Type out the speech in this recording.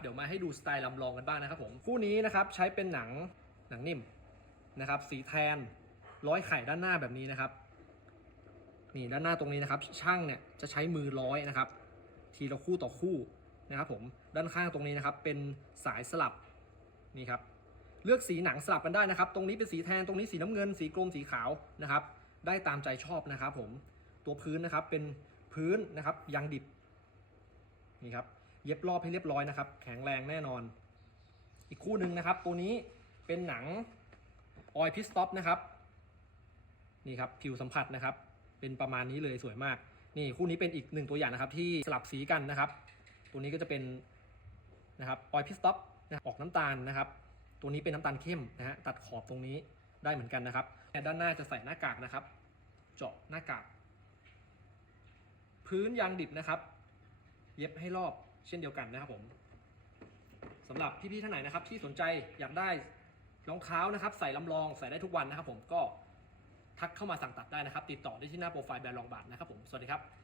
เดี๋ยวมาให้ดูสไตล์ลำลองกันบ้างนะครับผมคู่นี้นะครับใช้เป็นหนังหนังนิ่มนะครับสีแทนร้อยไข่ด้านหน้าแบบนี้นะครับ นี่ด้านหน้าตรงนี้นะครับ ช่างเนี่ยจะใช้มือร้อยนะครับ ทีละคู่ต่อคู่นะครับผมด้านข้างตรงนี้นะครับ เป็นสายสลับนี่ครับเลือกสีหนังสลับกันได้นะครับ ตรงนี้เป็นสีแทนตรงนี้สีน้ำเงิน สีกรมสีขาวนะครับ ได้ตามใจชอบนะครับผมตัวพื้นนะครับเป็นพื้นนะครับยางดิบนี่ครับ เย็บรอบให้เรียบร้อยนะครับ แข็งแรงแน่นอน อีกคู่หนึ่งนะครับ ตัวนี้เป็นหนังออยพิสต็อปนะครับ นี่ครับผิวสัมผัสนะครับ เป็นประมาณนี้เลยสวยมาก นี่คู่นี้เป็นอีกหนึ่งตัวอย่างนะครับ ที่สลับสีกันนะครับ ตัวนี้ก็จะเป็นนะครับออยพิสต็อปนะออกน้ำตาลนะครับ ตัวนี้เป็นน้ำตาลเข้มนะฮะตัดขอบตรงนี้ได้เหมือนกันนะครับแต่ด้านหน้าจะใส่หน้ากากนะครับ เจาะหน้ากาก พื้นยางดิบนะครับ เย็บให้รอบ เช่นเดียวกันนะครับผมสำหรับพี่ๆท่านไหนนะครับ ที่สนใจอยากได้รองเท้านะครับ ใส่ลำลองใส่ได้ทุกวันนะครับ ผมก็ทักเข้ามาสั่งตัดได้นะครับ ติดต่อได้ที่หน้าโปรไฟล์แบรนด์ลองบาทนะครับผมสวัสดีครับ